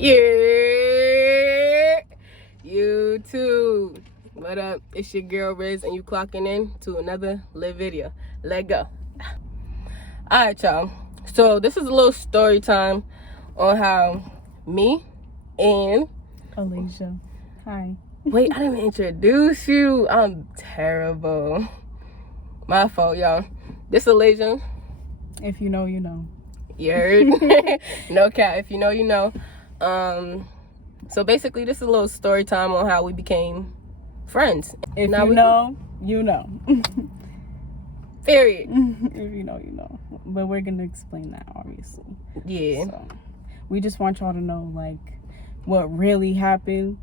Yeah, YouTube. What up? It's your girl Riz, and you clocking in to another lit video. Let go. All right, y'all. So this is a little story time on how me and Alicia. Hi. wait, I didn't introduce you. I'm terrible. My fault, y'all. This is Alicia. If you know, you know. You heard? No cap. If you know, you know. So basically, this is a little story time on how we became friends. If now you know, you know. Period. If you know, you know. But we're gonna explain that, obviously. Yeah. So, we just want y'all to know, like, what really happened,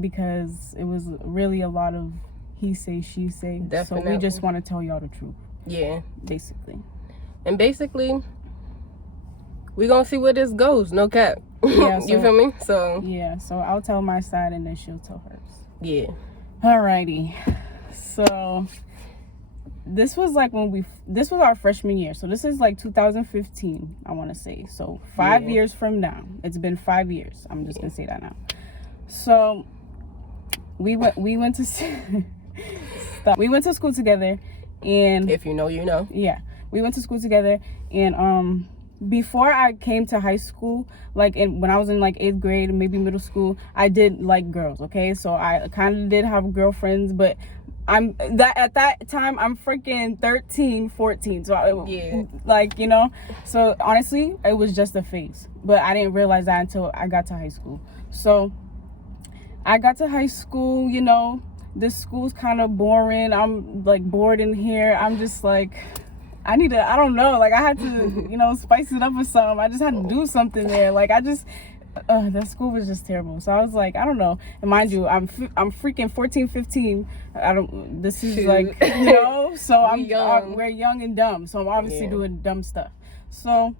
because it was really a lot of he say, she say. Definitely. So we just want to tell y'all the truth. Yeah. Basically. And basically, we gonna see where this goes. No cap. Yeah. You feel me? So. Yeah. So I'll tell my side, and then she'll tell hers. Yeah. Alrighty. So this was like this was our freshman year. So this is like 2015, I want to say. So 5 years from now. It's been 5 years. I'm just gonna say that now. So we went to we went to school together, and if you know, you know. Yeah, we went to school together, and before I came to high school, like when I was in like 8th grade, maybe middle school, I did like girls. Okay, so I kind of did have girlfriends, but at that time I'm freaking 13, 14. So like, you know, so honestly, it was just a phase, but I didn't realize that until I got to high school. So I got to high school, you know, this school's kind of boring. I'm like bored in here. I'm just like, I don't know, like I had to, you know, spice it up or something. I just had to do something there. Like that school was just terrible. So I was like, I don't know. And mind you, I'm freaking 14, 15. This is like, you know, so we're young and dumb. So I'm obviously doing dumb stuff. So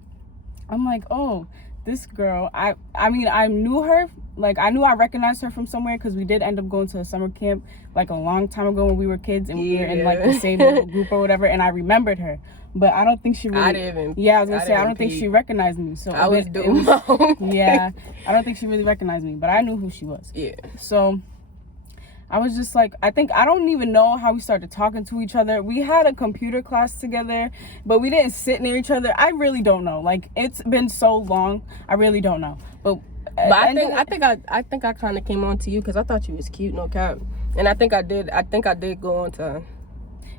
I'm like, oh, this girl, I mean, I knew her. Like, I knew I recognized her from somewhere, because we did end up going to a summer camp like a long time ago when we were kids, and we were in like the same little group or whatever, and I remembered her. But I don't think she really... I was gonna say, I don't think she recognized me. So I was doing yeah, I don't think she really recognized me, but I knew who she was. Yeah. So I was just like, I don't even know how we started talking to each other. We had a computer class together, but we didn't sit near each other. I really don't know. Like, it's been so long. I really don't know. But I think I kind of came on to you because I thought you was cute, no cap. And I think I did go on to her.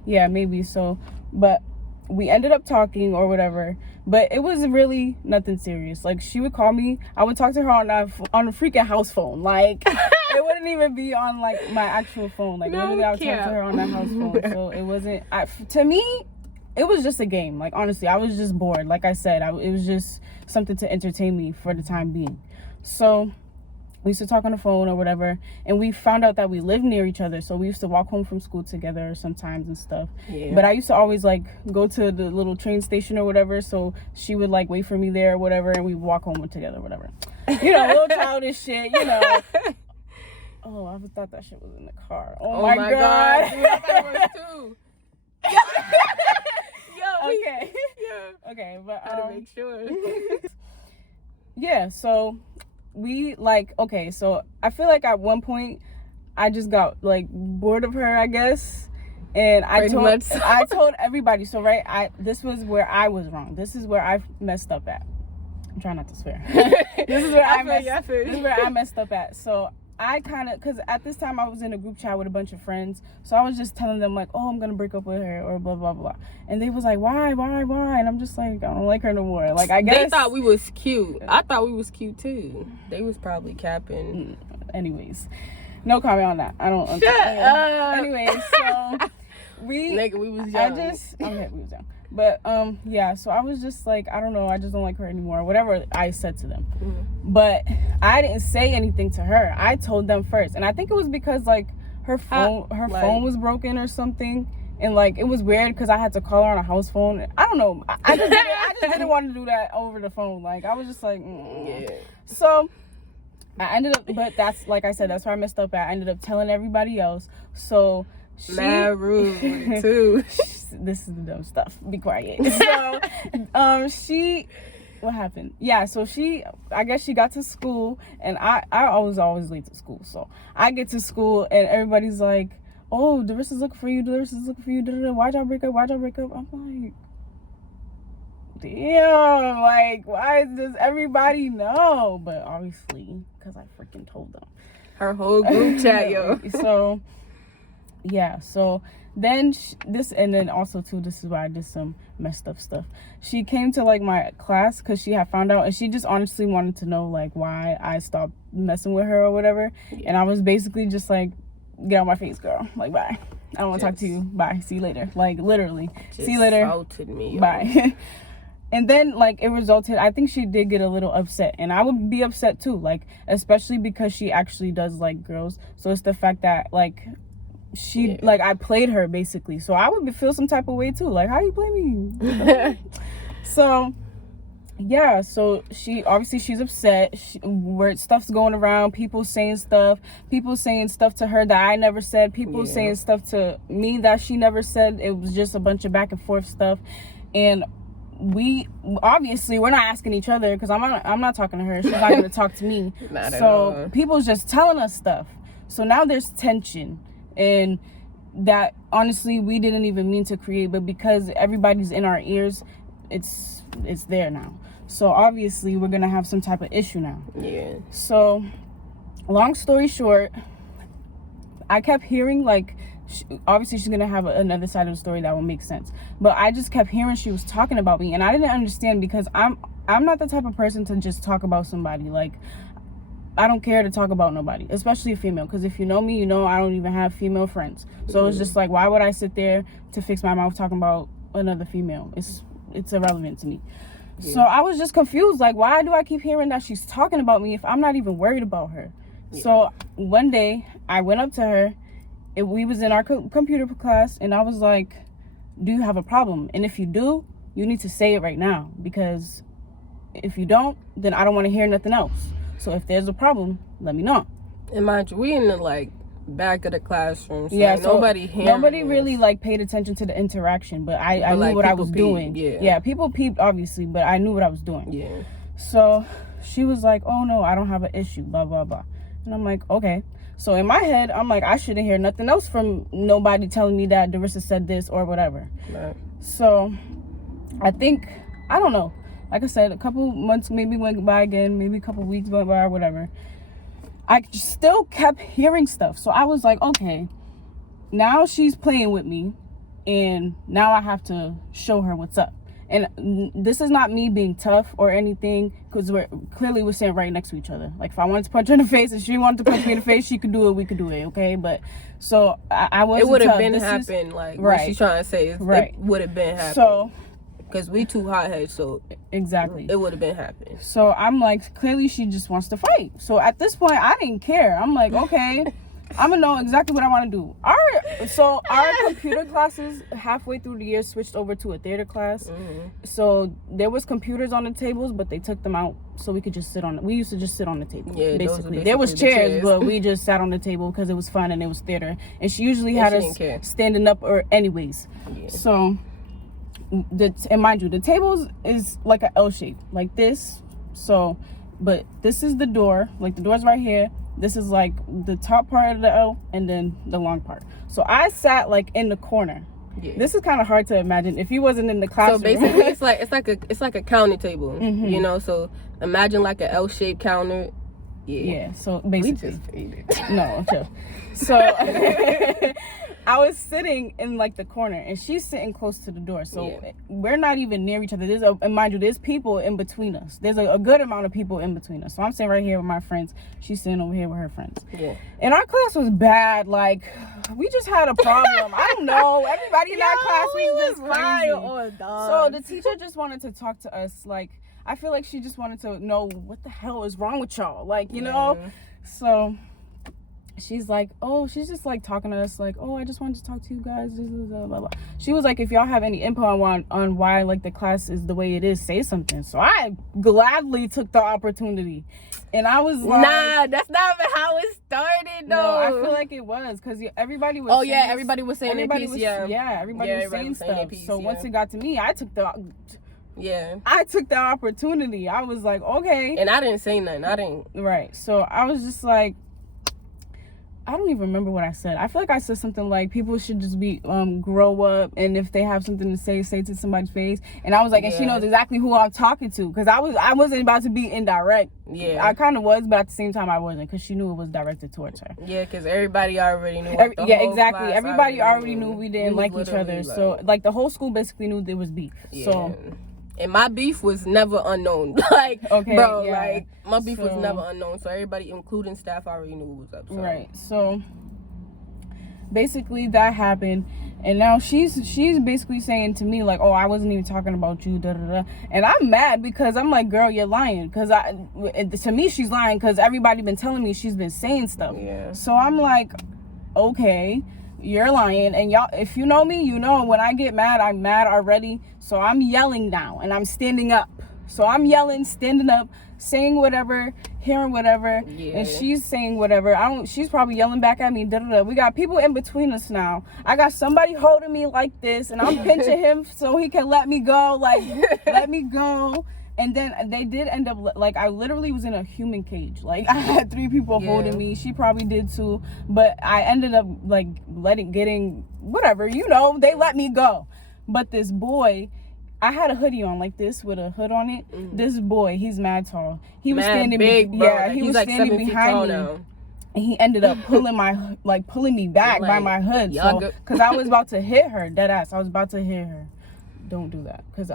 Yeah, maybe so. But we ended up talking or whatever. But it was really nothing serious. Like, she would call me. I would talk to her on a freaking house phone. Like, it wouldn't even be on like my actual phone. Like, literally, I would talk to her on that house phone. So it wasn't. To me, it was just a game. Like, honestly, I was just bored. Like I said, it was just something to entertain me for the time being. So we used to talk on the phone or whatever, and we found out that we lived near each other, so we used to walk home from school together sometimes and stuff. But I used to always like go to the little train station or whatever, so she would like wait for me there or whatever, and we walk home together or whatever. You know, little childish shit, you know. Oh, I thought that shit was in the car. Oh my god. Dude, I thought it was too. Okay. Yeah. Okay, but I had to make sure. Yeah, so we like, okay, so I feel like at one point I just got like bored of her, I guess, and I told everybody. So this was where I was wrong. This is where I messed up at. I'm trying not to swear. This is where I messed up at. So I kind of, because at this time I was in a group chat with a bunch of friends, so I was just telling them like, oh, I'm gonna break up with her or blah blah blah, and they was like, why, and I'm just like, I don't like her no more. Like, I guess they thought we was cute. I thought we was cute too. They was probably capping. Anyways, no comment on that. I don't. Shut up. Anyways, so we was young. We was young. But yeah, so I was just like, I don't know, I just don't like her anymore, whatever I said to them. But I didn't say anything to her. I told them first, and I think it was because like her phone was broken or something, and like it was weird because I had to call her on a house phone. I don't know. I just didn't want to do that over the phone. Like, I was just like, yeah. So I ended up, but that's, like I said, that's where I messed up at. I ended up telling everybody else. So mad rude too. This is the dumb stuff. Be quiet. So, what happened? Yeah, so I guess she got to school, and I was always late to school. So I get to school, and everybody's like, oh, Darissa's looking for you. Darissa's looking for you. Why'd y'all break up? Why'd y'all break up? I'm like, damn, like, why does everybody know? But obviously, because I freaking told them. Her whole group chat, yo. So, yeah, so then and then also too, this is why I did some messed up stuff. She came to like my class because she had found out, and she just honestly wanted to know like why I stopped messing with her or whatever. Yeah. And I was basically just like, get out my face, girl. Like, bye. I don't want to talk to you. Bye. See you later. Like, literally. See you later. Insulted me, yo. Bye. And then, like, it resulted, I think she did get a little upset. And I would be upset, too. Like, especially because she actually does like girls. So it's the fact that, like, like, I played her, basically. So I would feel some type of way, too. Like, how you play me? So, yeah. So, she's upset. Where stuff's going around. People saying stuff to her that I never said. People saying stuff to me that she never said. It was just a bunch of back and forth stuff. And we're not asking each other, because I'm not talking to her. She's not gonna talk to me. Not at all. People's just telling us stuff. So now there's tension, and that honestly we didn't even mean to create, but because everybody's in our ears, it's there now. So obviously we're gonna have some type of issue now. Yeah. So long story short, I kept hearing like, obviously she's gonna have another side of the story that will make sense, but I just kept hearing she was talking about me, and I didn't understand, because I'm not the type of person to just talk about somebody. Like, I don't care to talk about nobody, especially a female, because if you know me, you know I don't even have female friends. So it's just like, why would I sit there to fix my mouth talking about another female? It's irrelevant to me. So I was just confused, like, why do I keep hearing that she's talking about me if I'm not even worried about her? So one day I went up to her, and we was in our computer class, and I was like, do you have a problem? And if you do, you need to say it right now, because if you don't, then I don't want to hear nothing else. So if there's a problem, let me know. And mind you, we in the like back of the classroom, so like, so nobody really like paid attention to the interaction, but I knew like, what I was doing. Yeah, people peeped obviously, but I knew what I was doing. Yeah. So she was like, oh no, I don't have an issue, blah blah blah. And I'm like, okay. So in my head, I'm like, I shouldn't hear nothing else from nobody telling me that Darissa said this or whatever. Right. So I think, I don't know. Like I said, a couple months maybe went by again, maybe a couple weeks went by or whatever. I still kept hearing stuff. So I was like, okay, now she's playing with me, and now I have to show her what's up. And this is not me being tough or anything, because we're sitting right next to each other. Like, if I wanted to punch her in the face and she wanted to punch me in the face, she could do it, we could do it, okay? But so I wasn't. It would have been happened, like right. What she's trying to say is right. It would have been happened. So because we too hotheads, so exactly it would have been happening. So I'm like, clearly she just wants to fight. So at this point, I didn't care. I'm like, okay, I'm gonna know exactly what I want to do. Our computer classes halfway through the year switched over to a theater class. Mm-hmm. So there was computers on the tables, but they took them out so we could just sit on. We used to just sit on the table. Yeah, basically there was chairs, but we just sat on the table because it was fun and it was theater. And she usually had us standing up or anyways. Yeah. So. And mind you, the tables is like an L shape, like this. So, but this is the door, like the door's right here. This is like the top part of the L, and then the long part. So I sat like in the corner. Yeah. This is kind of hard to imagine if you wasn't in the classroom. So basically, it's like a counter table, mm-hmm. You know. So imagine like an L-shaped counter. Yeah. So basically, no, chill. So I was sitting in like the corner, and she's sitting close to the door. So we're not even near each other. And mind you, there's people in between us. There's a good amount of people in between us. So I'm sitting right here with my friends. She's sitting over here with her friends. Yeah. And our class was bad. Like, we just had a problem. I don't know. Everybody in that class was just crazy. So the teacher just wanted to talk to us. Like, I feel like she just wanted to know what the hell is wrong with y'all. Like, you know? So she's like, oh, she's just like talking to us like, oh, I just wanted to talk to you guys, blah, blah, blah. She was like, if y'all have any input on why like the class is the way it is, say something. So I gladly took the opportunity, and I was like, nah, that's not how it started though. No, I feel like it was, because everybody was everybody was saying their piece. Everybody was saying stuff. So once it got to me, I took the Yeah. I took the opportunity. I was like, okay. And I didn't say nothing. I didn't. Right. So I was just like, I don't even remember what I said. I feel like I said something like people should just be grow up, and if they have something to say it to somebody's face. And I was like, and she knows exactly who I'm talking to, because I wasn't about to be indirect. Yeah, I kind of was, but at the same time I wasn't, because she knew it was directed towards her. Yeah, because everybody already knew. Yeah, exactly. Everybody already knew we didn't like each other. Like, so like the whole school basically knew there was beef. Yeah. So. And my beef was never unknown. Like, okay, bro, yeah. Like, my beef was never unknown. So everybody, including staff, already knew what was up. So. Right. So, basically, that happened. And now she's basically saying to me, like, oh, I wasn't even talking about you, da-da-da. And I'm mad because I'm like, girl, you're lying. Because to me, she's lying because everybody been telling me she's been saying stuff. Yeah. So I'm like, okay. You're lying, and y'all, if you know me, you know when I get mad, I'm mad already. So I'm yelling now, and I'm standing up. So I'm yelling, standing up, saying whatever, hearing whatever, and she's saying whatever. She's probably yelling back at me. Da, da, da. We got people in between us now. I got somebody holding me like this, and I'm pinching him so he can let me go. Like, let me go. And then they did end up, like, I literally was in a human cage. Like, I had 3 people holding me. She probably did too. But I ended up, like, getting, whatever, you know, they let me go. But this boy, I had a hoodie on like this with a hood on it. This boy, he's mad tall. He was standing big, bro. Yeah, he was like standing behind me. Now. And he ended up pulling me back by my hood. So, because I was about to hit her, dead ass. I was about to hit her. Don't do that, because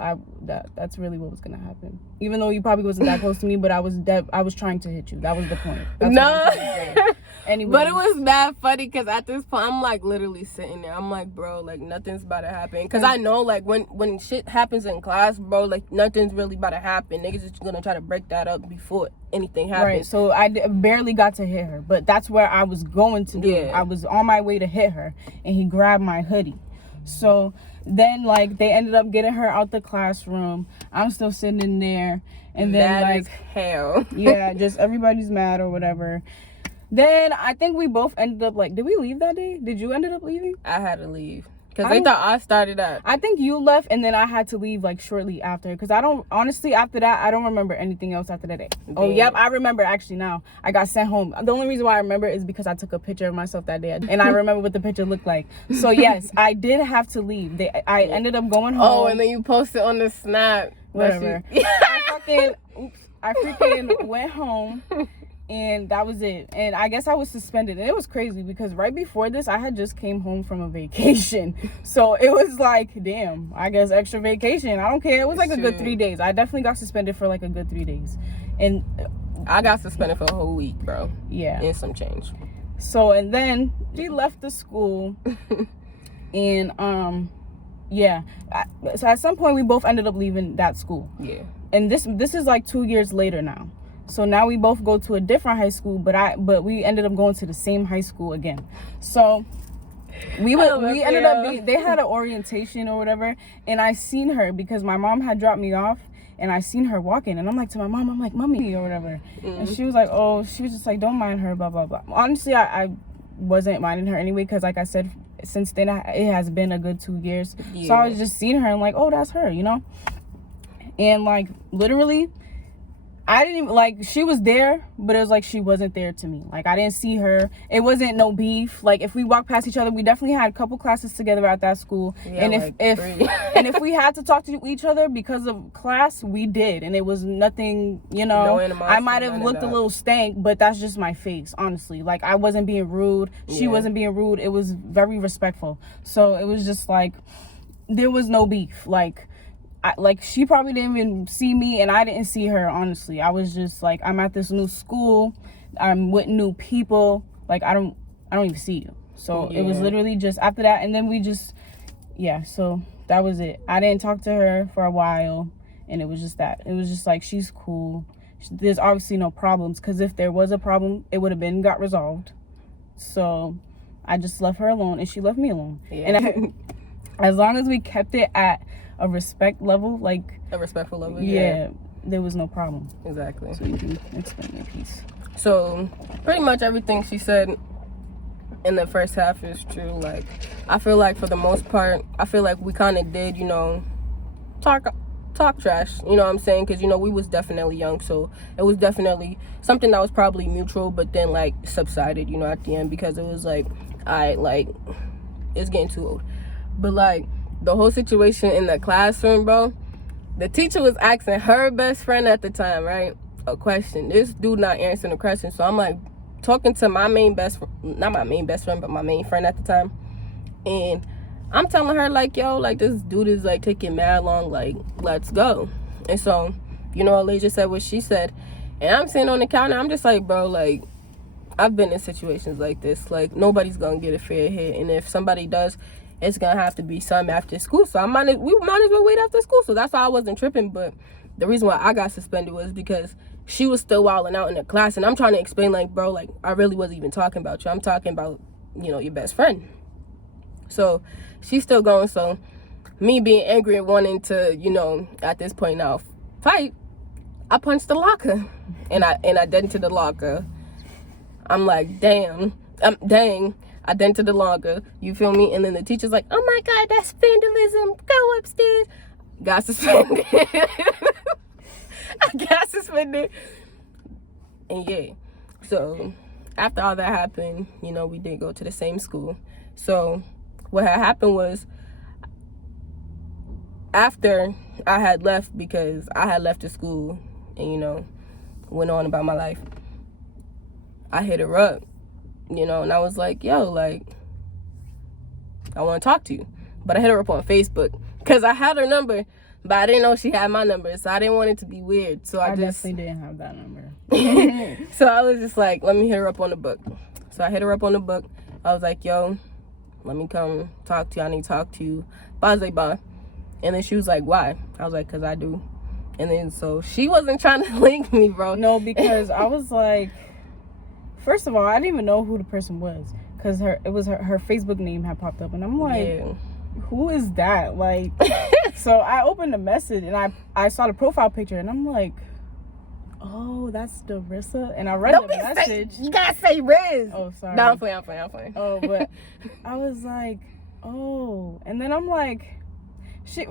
that's really what was gonna happen. Even though you probably wasn't that close to me, but I was trying to hit you. That was the point. That's anyway, but it was mad funny because at this point I'm like literally sitting there. I'm like, bro, like nothing's about to happen. Because I know like when shit happens in class, bro, like nothing's really about to happen. Niggas is gonna try to break that up before anything happens. Right. So I barely got to hit her, but that's where I was going to do. Yeah. I was on my way to hit her, and he grabbed my hoodie. So then, like, they ended up getting her out the classroom. I'm still sitting in there. And then, mad like, as hell. Yeah, just everybody's mad or whatever. Then, I think we both ended up, like, did we leave that day? Did you end up leaving? I had to leave. Because they thought I started up. I think you left, and then I had to leave, like, shortly after. Because honestly, after that, I don't remember anything else after that day. Damn. Oh, yep, I remember actually now. I got sent home. The only reason why I remember is because I took a picture of myself that day. And I remember what the picture looked like. So, yes, I did have to leave. I ended up going home. Oh, and then you posted on the Snap. Whatever. I freaking went home. And that was it. And I guess I was suspended. And it was crazy because right before this, I had just came home from a vacation. So it was like, damn, I guess extra vacation. I don't care. It was like a good 3 days. I definitely got suspended for like a good 3 days. And I got suspended for a whole week, bro. Yeah. And some change. So, and then she left the school. And, yeah. So at some point, we both ended up leaving that school. Yeah. And this is like 2 years later now. So now we both go to a different high school, but we ended up going to the same high school again. So we ended up they had an orientation or whatever, and I seen her because my mom had dropped me off, and I seen her walking, and I'm like to my mom, I'm like, mommy or whatever. And she was like, oh, she was just like, don't mind her, blah blah blah. Honestly, I wasn't minding her anyway, because like I said, since then it has been a good 2 years. Yeah. So I was just seeing her and like, oh, that's her, you know. And like literally, I didn't even, like, she was there, but it was like she wasn't there to me. Like, I didn't see her. It wasn't no beef. Like, if we walked past each other, we definitely had a couple classes together at that school. Yeah, and if we had to talk to each other because of class, we did. And it was nothing, you know. I might have looked a little stank, but that's just my face, honestly. Like, I wasn't being rude. She wasn't being rude. It was very respectful. So, it was just like, there was no beef. Like, she probably didn't even see me, and I didn't see her, honestly. I was just like, I'm at this new school, I'm with new people, like I don't even see you. So it was literally just after that, and then we just, so that was it. I didn't talk to her for a while, and it was just that. It was just like, she's cool. There's obviously no problems, because if there was a problem, it would have got resolved. So I just left her alone, and she left me alone. Yeah. And as long as we kept it at a respect level, like a respectful level, there was no problem. Exactly. So you can explain your piece. So pretty much everything she said in the first half is true. Like, I feel like for the most part, I feel like we kind of did, you know, talk talk trash, you know what I'm saying? Because, you know, we was definitely young, so it was definitely something that was probably mutual, but then, like, subsided, you know, at the end, because it was like, it's getting too old. But, like, the whole situation in the classroom, bro, the teacher was asking her best friend at the time, right, a question. This dude not answering the question, so I'm, like, talking to my main best friend, not my main best friend, but my main friend at the time, and I'm telling her, like, yo, like, this dude is, like, taking mad long, like, let's go. And so, you know, Elijah said what she said, and I'm sitting on the counter, I'm just like, bro, like, I've been in situations like this, like, nobody's gonna get a fair hit, and if somebody does, it's gonna have to be some after school, so we might as well wait after school. So that's why I wasn't tripping. But the reason why I got suspended was because she was still wilding out in the class, and I'm trying to explain, like, bro, like, I really wasn't even talking about you, I'm talking about, you know, your best friend. So she's still going. So me being angry and wanting to, you know, at this point now fight, I punched the locker, and I dented the locker. I'm like, dang, I dented the locker, you feel me? And then the teacher's like, oh my God, that's vandalism, go upstairs. Got suspended. I got suspended. And yeah, so after all that happened, you know, we did go to the same school. So what had happened was, after I had left, because I had left the school and, you know, went on about my life, I hit her up, you know, and I was like, yo, like, I want to talk to you. But I hit her up on Facebook because I had her number, but I didn't know she had my number, so I didn't want it to be weird. So I definitely didn't have that number. So I was just like, let me hit her up on the book. So I hit her up on the book. I was like, yo, let me come talk to you. I need to talk to you. Bye. And then she was like, why? I was like, because I do. And then so she wasn't trying to link me, bro. No, because I was like, first of all, I didn't even know who the person was, because her Facebook name had popped up, and I'm like, yeah, who is that? Like, so I opened the message, and I saw the profile picture, and I'm like, oh, that's Darissa. And I read the message. You gotta say Riz. Oh, sorry. No, I'm playing. Oh, but I was like, oh. And then I'm like,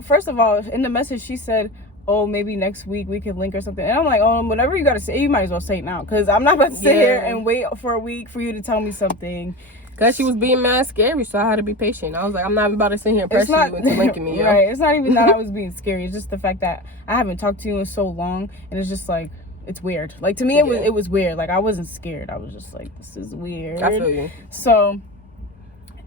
first of all, in the message, she said, oh, maybe next week we could link or something. And I'm like, oh, whatever you gotta say, you might as well say it now, because I'm not about to sit here and wait for a week for you to tell me something. Because she was being mad scary, so I had to be patient. I was like, I'm not about to sit here and pressure you into linking me, yo. Right, it's not even that I was being scary. It's just the fact that I haven't talked to you in so long, and it's just like, it's weird. Like, to me, it was weird. Like, I wasn't scared. I was just like, this is weird. I feel you. So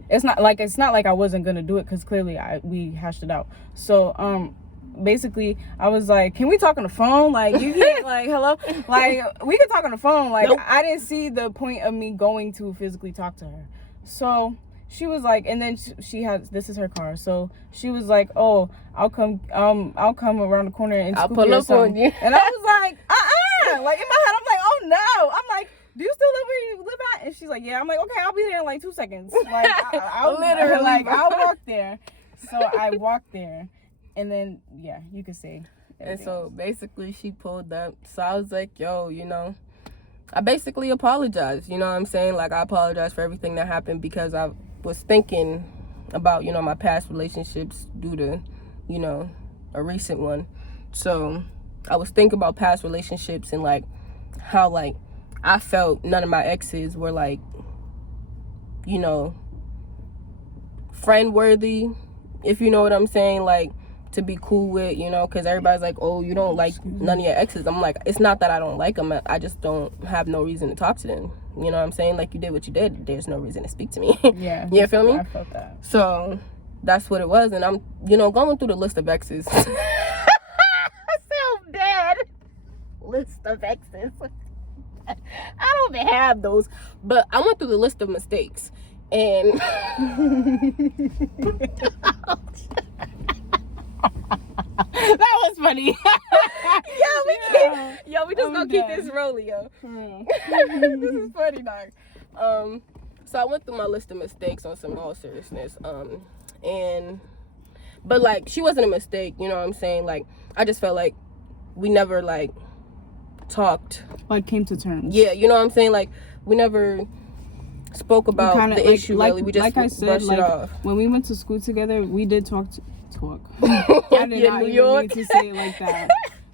it's not like I wasn't gonna do it, because clearly we hashed it out. So basically I was like, can we talk on the phone? Like, you can't, like, hello, like, we can talk on the phone. Like, nope. I didn't see the point of me going to physically talk to her. So she was like, and then she had, this is her car, so she was like, oh, I'll come around the corner and I'll pull up on you. And I was like, like, in my head I'm like, oh no. I'm like, do you still live where you live at? And she's like, yeah. I'm like, okay, I'll be there in like 2 seconds. Like, I'll literally, like, I'll walk there. So I walked there, and then you could say. And so basically she pulled up. So I was like, yo, you know, I basically apologized, you know what I'm saying? Like, I apologized for everything that happened, because I was thinking about, you know, my past relationships due to, you know, a recent one. So I was thinking about past relationships and, like, how, like, I felt none of my exes were, like, you know, friend worthy, if you know what I'm saying, like, to be cool with, you know, because everybody's like, oh, you don't like none of your exes. I'm like, it's not that I don't like them, I just don't have no reason to talk to them, you know what I'm saying? Like, you did what you did, there's no reason to speak to me. Yeah. You feel me? I felt that. So that's what it was. And I'm, you know, going through the list of exes. I sound bad. List of exes. I don't even have those, but I went through the list of mistakes, and that was funny. We just gonna keep this rolling, yo. This is funny, dog. So I went through my list of mistakes on some all seriousness, but like, she wasn't a mistake, you know what I'm saying? Like, I just felt like we never, like, talked, like, came to terms. Yeah, you know what I'm saying? Like, we never spoke about the issue, really. We just, like I said, brushed it off. When we went to school together, we did talk talk. I did Yeah, not New even York. mean to say it like that.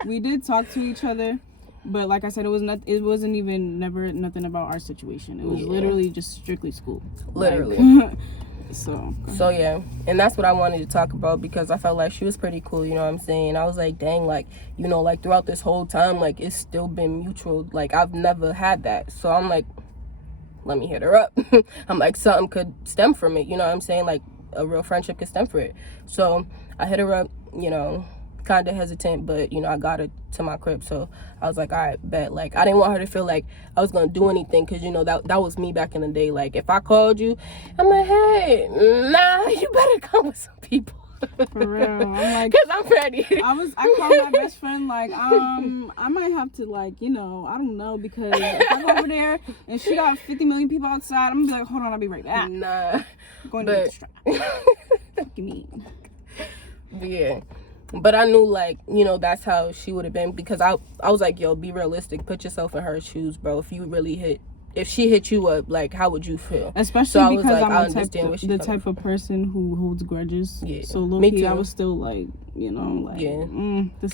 We did talk to each other, but like I said, it wasn't even never nothing about our situation. It was literally just strictly school. Literally. Like, so yeah, and that's what I wanted to talk about, because I felt like she was pretty cool, you know what I'm saying? I was like, dang, like, you know, like throughout this whole time, like it's still been mutual. Like I've never had that. So I'm like, let me hit her up. I'm like, something could stem from it, you know what I'm saying? Like a real friendship could stem from it. So I hit her up, you know, kind of hesitant, but you know, I got her to my crib. So I was like, all right, bet. Like I didn't want her to feel like I was gonna do anything, because you know that was me back in the day. Like if I called you, I'm like, hey, nah, you better come with some people. for real, I'm like, because I'm ready. I called my best friend, like, I might have to, like, you know, I don't know, because if I go over there and she got 50 million people outside, I'm gonna be like, hold on, I'll be right back. Nah, I'm going to get the strap. What do you mean? Yeah. But I knew, like, you know, that's how she would have been, because I was like, yo, be realistic, put yourself in her shoes, bro. If she hit you up, like, how would you feel? Especially because like, I'm the type of person who holds grudges. Yeah. So low-key, I was still like, you know, like,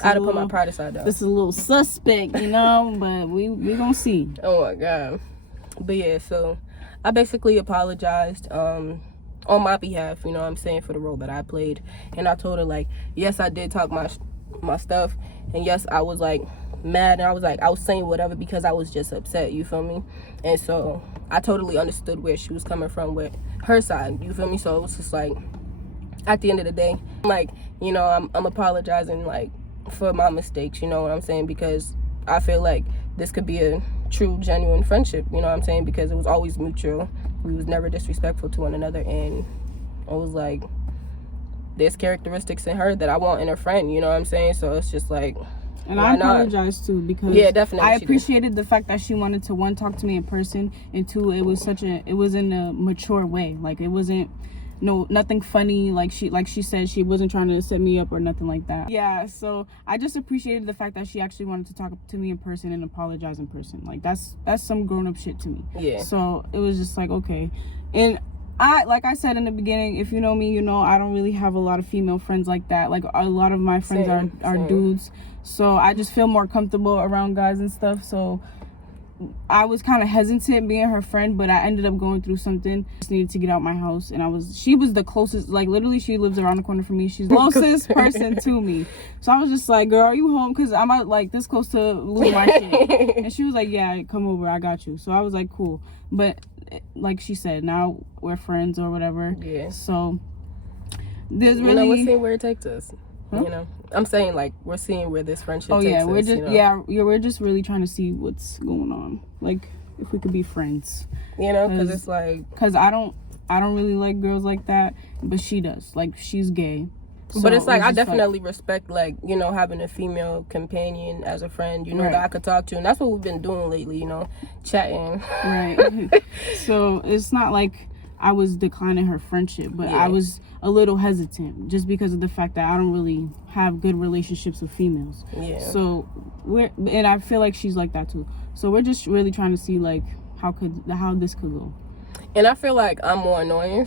I had to put my pride aside, though. This is a little suspect, you know, but we gonna see. Oh my God. But yeah, so I basically apologized on my behalf, you know what I'm saying, for the role that I played. And I told her, like, yes, I did talk my stuff, and yes, I was like mad, and I was saying whatever because I was just upset, you feel me? And so I totally understood where she was coming from with her side, you feel me? So it was just like, at the end of the day, like, you know, I'm apologizing, like, for my mistakes, you know what I'm saying? Because I feel like this could be a true, genuine friendship, you know what I'm saying? Because it was always mutual. We was never disrespectful to one another, and I was like, there's characteristics in her that I want in a friend, you know what I'm saying? So it's just like, and I apologize too, because definitely I appreciated the fact that she wanted to, one, talk to me in person, and two, it was in a mature way. Like it wasn't nothing funny, like she said, she wasn't trying to set me up or nothing like that. Yeah, so I just appreciated the fact that she actually wanted to talk to me in person and apologize in person. Like that's some grown-up shit to me. Yeah. So it was just like, okay. And like I said in the beginning, if you know me, you know I don't really have a lot of female friends like that. Like a lot of my friends are dudes, so I just feel more comfortable around guys and stuff. So I was kind of hesitant being her friend, but I ended up going through something. Just needed to get out my house, and she was the closest, like literally she lives around the corner from me. She's the closest person to me. So I was just like, girl, are you home? Because I'm out like this close to losing my shit. And she was like, yeah, come over, I got you. So I was like, cool. But like she said, now we're friends or whatever. Yeah. So there's really, you know, we'll see where it takes us. Huh? You know, I'm saying, like, we're seeing where this friendship takes us. We're just, you know? we're just really trying to see what's going on. Like, if we could be friends. You know, because it's like, because I don't really like girls like that, but she does. Like, she's gay. So but it's like, I definitely respect, like, you know, having a female companion as a friend, you know, that I could talk to. And that's what we've been doing lately, you know, chatting. Right. So it's not like I was declining her friendship, but I was a little hesitant just because of the fact that I don't really have good relationships with females. Yeah. So and I feel like she's like that too. So we're just really trying to see, like, how this could go. And I feel like I'm more annoying.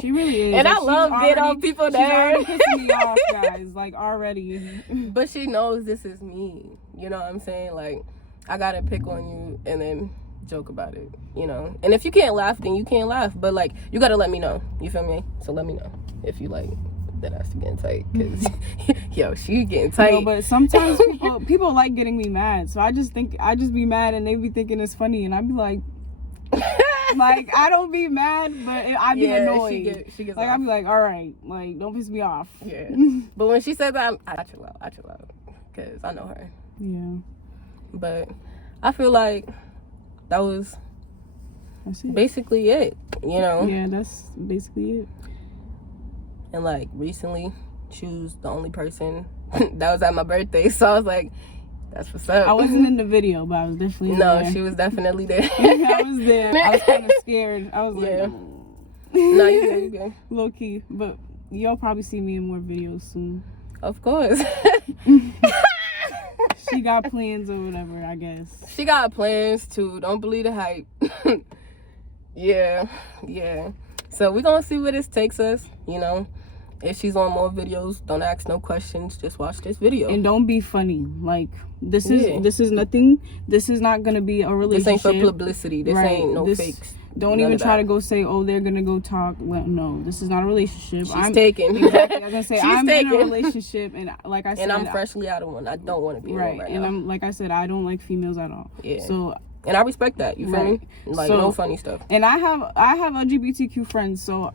She really is. And like, I love getting on people's nerves. She's already pissing me off, guys. Like, already. But she knows this is me. You know what I'm saying? Like, I gotta pick on you and then joke about it, you know? And if you can't laugh, then you can't laugh. But, like, you gotta let me know. You feel me? So let me know if you, like, that ass getting tight. Because, yo, she getting tight. No, but sometimes people like getting me mad. So I just be mad and they be thinking it's funny. And I be like... like, I don't be mad, but I be annoyed. She gets like, I be like, all right, like, don't piss me off. Yeah. But when she said that, I chill out. Because I know her. Yeah. But I feel like that was basically it, you know? Yeah, that's basically it. And, like, recently, she was the only person that was at my birthday. So I was like... That's what's up. I wasn't in the video, but I was definitely there. No, she was definitely there. I was there. I was kind of scared. I was like... No, you good. Low key. But y'all probably see me in more videos soon. Of course. She got plans or whatever, I guess. She got plans, too. Don't believe the hype. Yeah. So we're going to see where this takes us, you know. If she's on more videos, don't ask no questions. Just watch this video. And don't be funny. Like, this Yeah. is nothing. This is not gonna be a relationship. This ain't for publicity. This Right. ain't no This- fakes. Don't None even of try that. to go say, oh, they're gonna go talk. Well, no, this is not a relationship. She's taken. Exactly. I was gonna say She's I'm in a taken. relationship, and like I said, And I'm freshly out of one. I don't want to be in right. one right And now. I'm like I said, I don't like females at all. Yeah. So, And I respect that. You feel Right. me? Like, So- no funny stuff. and I have LGBTQ friends, so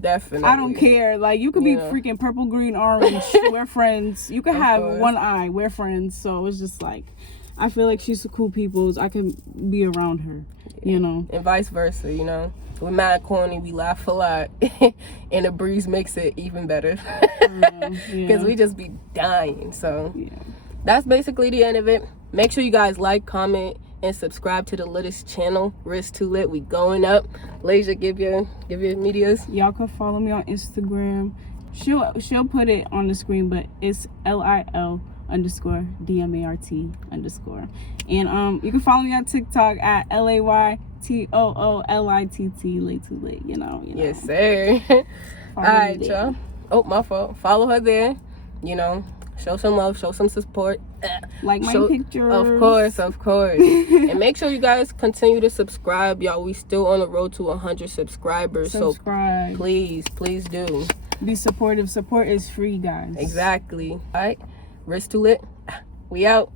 Definitely. I don't care. Like, you could be Yeah. freaking purple, green, orange. We're friends. You could Of have course. one eye. We're friends. So it's just like, I feel like she's a cool people. I can be around her. You know. And vice versa, you know. We're mad corny. We laugh a lot. And the breeze makes it even better. Because we just be dying. So that's basically the end of it. Make sure you guys like, comment, and subscribe to the Littest channel. Wrist Too Lit. We going up. Lasia, give your medias. Y'all can follow me on Instagram. She'll put it on the screen, but it's LIL_DMART_. And you can follow me on TikTok at LAYTOOLITT. Late too late. You know. Yes, sir. All Follow me right, there. y'all. Oh, my fault. Follow her there. You know, show some love, show some support. Like my pictures. Of course. And make sure you guys continue to subscribe, y'all. We still on the road to 100 subscribers. Subscribe. So please do. Be supportive. Support is free, guys. Exactly. All right. Wrist Too Lit. We out.